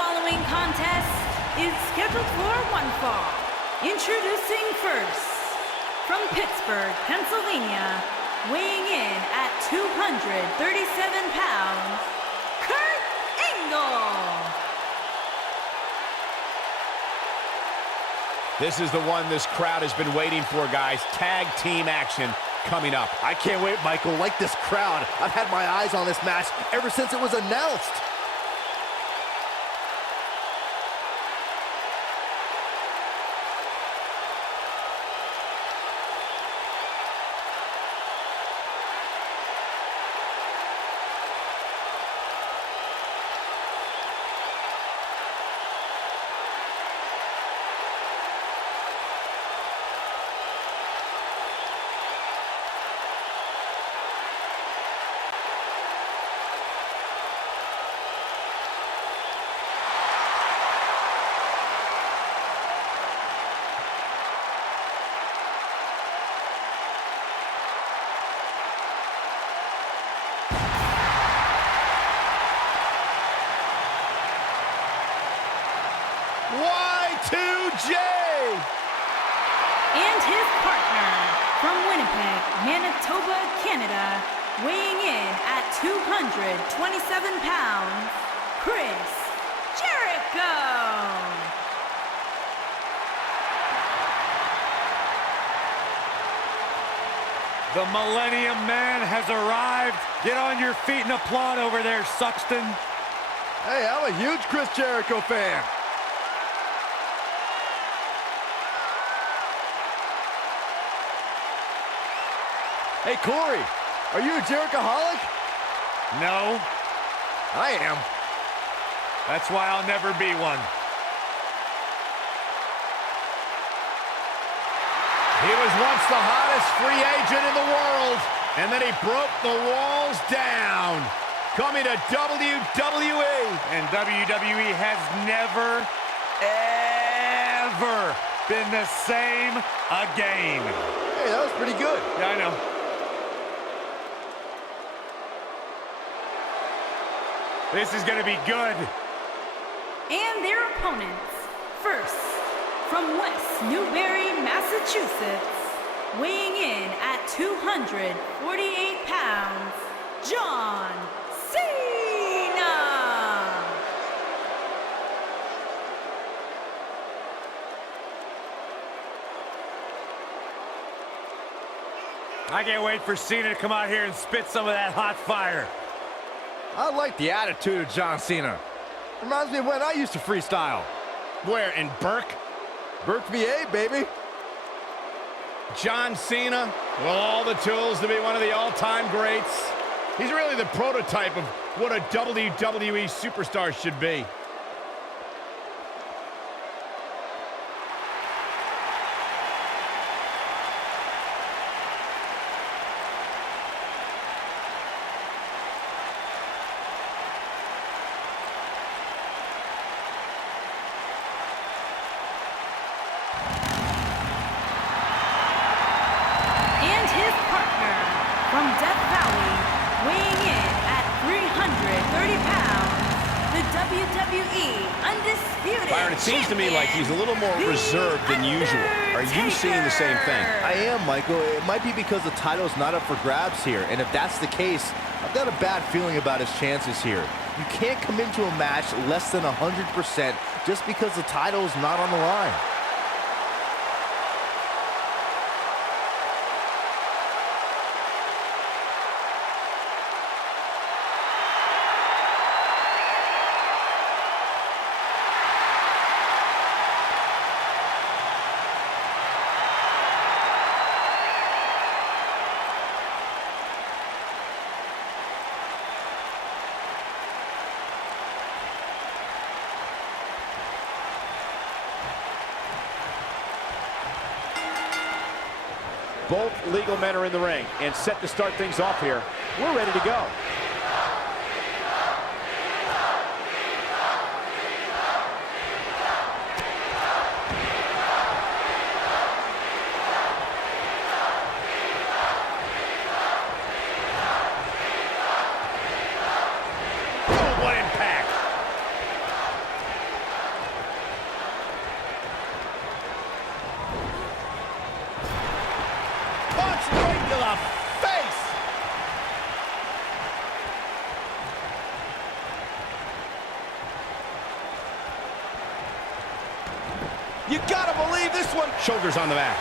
following contest is scheduled for one fall. Introducing first, from Pittsburgh, Pennsylvania, weighing in at 237 pounds, Kurt Angle. This is the one this crowd has been waiting for, guys. Tag team action coming up. I can't wait, Michael. Like this crowd, I've had my eyes on this match ever since it was announced. Y2J! And his partner, from Winnipeg, Manitoba, Canada, weighing in at 227 pounds, Chris Jericho. The Millennium Man has arrived. Get on your feet and applaud over there, Suxton. Hey, I'm a huge Chris Jericho fan. Hey, Corey, are you a Jerichoholic? No. I am. That's why I'll never be one. He was once the hottest free agent in the world, and then he broke the walls down. Coming to WWE. And WWE has never, ever been the same again. Hey, that was pretty good. Yeah, I know. This is going to be good. And their opponents, first, from West Newbury, Massachusetts, weighing in at 248 pounds, John Cena. I can't wait for Cena to come out here and spit some of that hot fire. I like the attitude of John Cena. Reminds me of when I used to freestyle. Where, in Burke? Burke VA, baby. John Cena, well, all the tools to be one of the all-time greats. He's really the prototype of what a WWE superstar should be. From Death Valley, weighing in at 330 pounds, the WWE Undisputed Byron, it seems to me Champion, like he's a little more reserved than usual. Are you seeing the same thing? I am, Michael. It might be because the title's not up for grabs here, and if that's the case, I've got a bad feeling about his chances here. You can't come into a match less than 100% just because the title's not on the line. Both legal men are in the ring and set to start things off here. We're ready to go. Shoulders on the mat.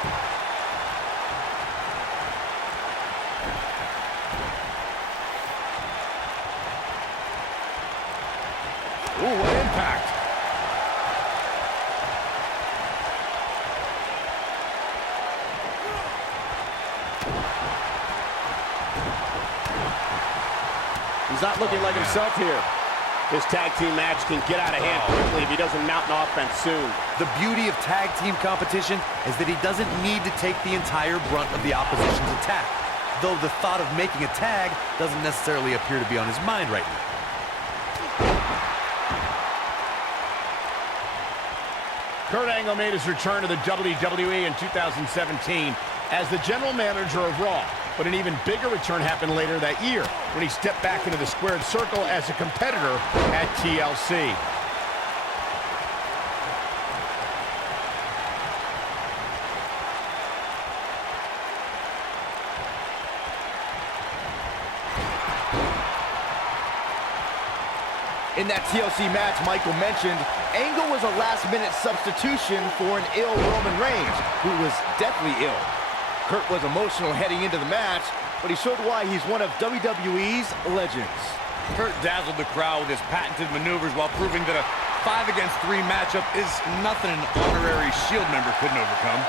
Ooh, what impact. He's not looking like himself here. This tag team match can get out of hand quickly if he doesn't mount an offense soon. The beauty of tag team competition is that he doesn't need to take the entire brunt of the opposition's attack, though the thought of making a tag doesn't necessarily appear to be on his mind right now. Kurt Angle made his return to the WWE in 2017 as the general manager of Raw, but an even bigger return happened later that year when he stepped back into the squared circle as a competitor at TLC. In that TLC match Michael mentioned, Angle was a last-minute substitution for an ill Roman Reigns, who was deathly ill. Kurt was emotional heading into the match, but he showed why he's one of WWE's legends. Kurt dazzled the crowd with his patented maneuvers while proving that a 5-against-3 matchup is nothing an honorary Shield member couldn't overcome.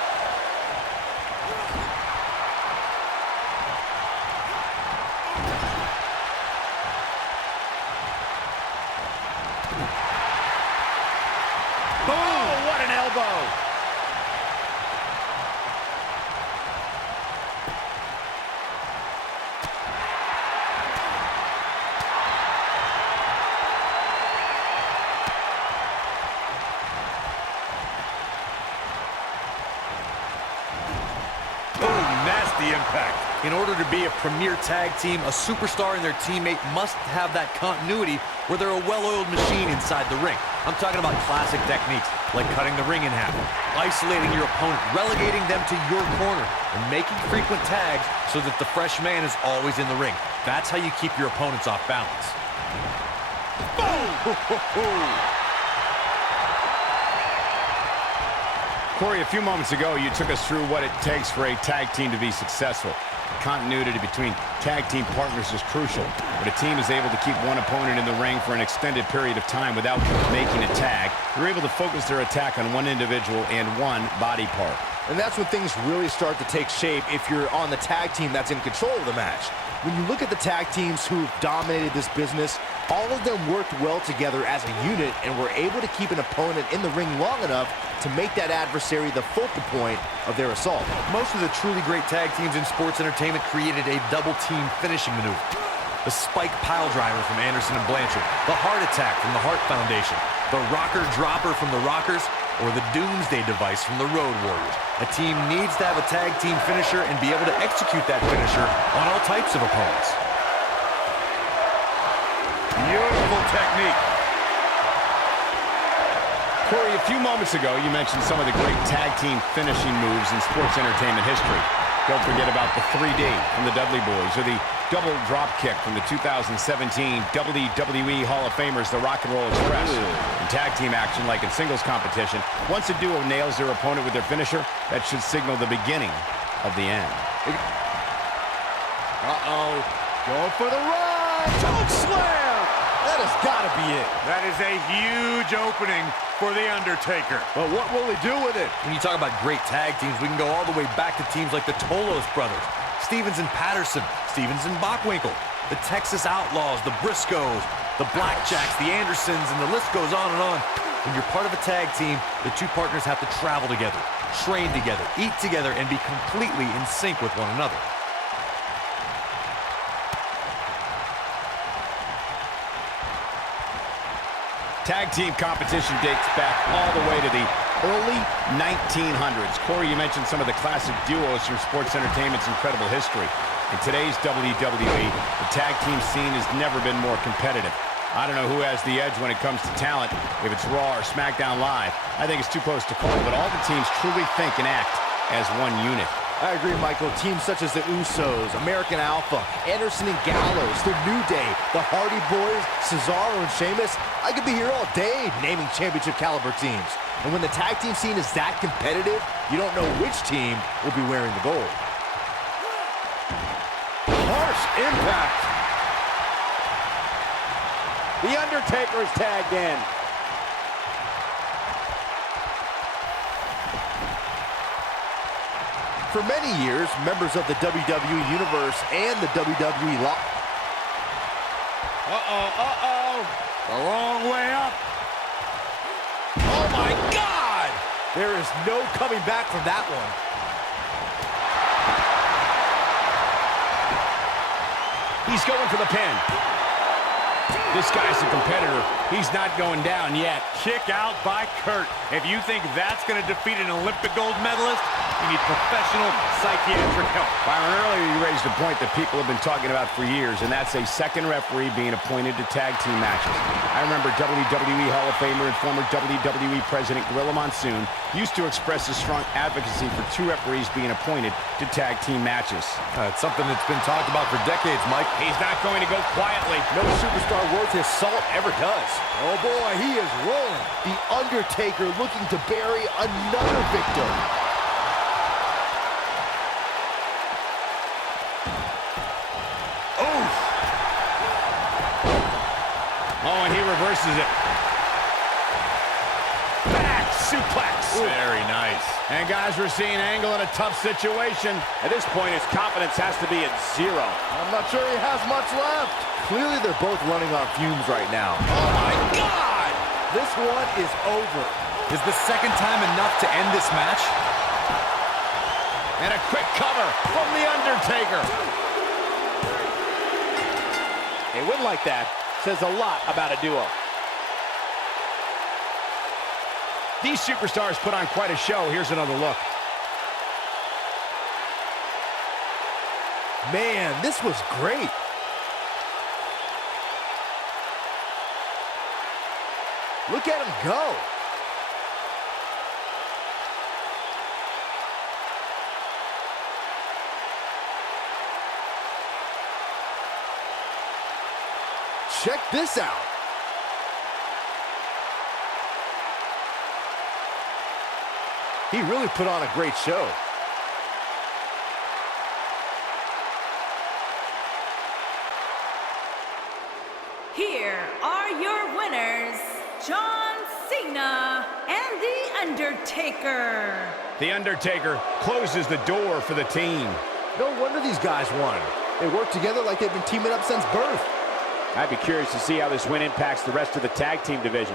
Oh, what an elbow! Impact. In order to be a premier tag team, a superstar and their teammate must have that continuity where they're a well-oiled machine inside the ring. I'm talking about classic techniques like cutting the ring in half, isolating your opponent, relegating them to your corner, and making frequent tags so that the fresh man is always in the ring. That's how you keep your opponents off balance. Boom! Corey, a few moments ago, you took us through what it takes for a tag team to be successful. Continuity between tag team partners is crucial. When a team is able to keep one opponent in the ring for an extended period of time without making a tag, they're able to focus their attack on one individual and one body part. And that's when things really start to take shape if you're on the tag team that's in control of the match. When you look at the tag teams who've dominated this business, all of them worked well together as a unit and were able to keep an opponent in the ring long enough to make that adversary the focal point of their assault. Most of the truly great tag teams in sports entertainment created a double team finishing maneuver. The spike pile driver from Anderson and Blanchard, the heart attack from the Hart Foundation, the rocker dropper from the Rockers, or the Doomsday device from the Road Warriors. A team needs to have a tag team finisher and be able to execute that finisher on all types of opponents. Beautiful technique. Corey, a few moments ago, you mentioned some of the great tag team finishing moves in sports entertainment history. Don't forget about the 3D from the Dudley Boys, or the double drop kick from the 2017 WWE Hall of Famers, the Rock and Roll Express. In tag team action, like in singles competition, once a duo nails their opponent with their finisher, that should signal the beginning of the end. Uh-oh. Going for the run. Choke slam. That has got to be it. That is a huge opening for The Undertaker. But what will he do with it? When you talk about great tag teams, we can go all the way back to teams like the Tolos brothers, Stevens and Patterson, Stevens and Bockwinkel, the Texas Outlaws, the Briscoes, the Blackjacks, the Andersons, and the list goes on and on. When you're part of a tag team, the two partners have to travel together, train together, eat together, and be completely in sync with one another. Tag team competition dates back all the way to the early 1900s. Corey, you mentioned some of the classic duos from sports entertainment's incredible history. In today's WWE, the tag team scene has never been more competitive. I don't know who has the edge when it comes to talent, if it's Raw or SmackDown Live. I think it's too close to call, but all the teams truly think and act as one unit. I agree, Michael. Teams such as the Usos, American Alpha, Anderson and Gallows, The New Day, the Hardy Boys, Cesaro and Sheamus. I could be here all day naming championship caliber teams. And when the tag team scene is that competitive, you don't know which team will be wearing the gold. Harsh impact. The Undertaker is tagged in. For many years, members of the WWE Universe and the WWE Lock. The wrong way up. Oh my God! There is no coming back from that one. He's going for the pin. This guy's a competitor. He's not going down yet. Kick out by Kurt. If you think that's going to defeat an Olympic gold medalist, you need professional psychiatric help. Byron, earlier you raised a point that people have been talking about for years, and that's a second referee being appointed to tag team matches. I remember WWE Hall of Famer and former WWE President Gorilla Monsoon used to express a strong advocacy for two referees being appointed to tag team matches. It's something that's been talked about for decades, Mike. He's not going to go quietly. No superstar worth his salt ever does. Oh boy, he is rolling. The Undertaker looking to bury another victim. Oh, and he reverses it. Back suplex. Very nice. And guys, we're seeing Angle in a tough situation. At this point, his confidence has to be at 0. I'm not sure he has much left. Clearly, they're both running on fumes right now. Oh my God! This one is over. Is the second time enough to end this match? And a quick cover from The Undertaker. A win like that says a lot about a duo. These superstars put on quite a show. Here's another look. Man, this was great. Look at him go. Check this out. He really put on a great show. Here are your winners, John Cena and The Undertaker. The Undertaker closes the door for the team. No wonder these guys won. They work together like they've been teaming up since birth. I'd be curious to see how this win impacts the rest of the tag team division.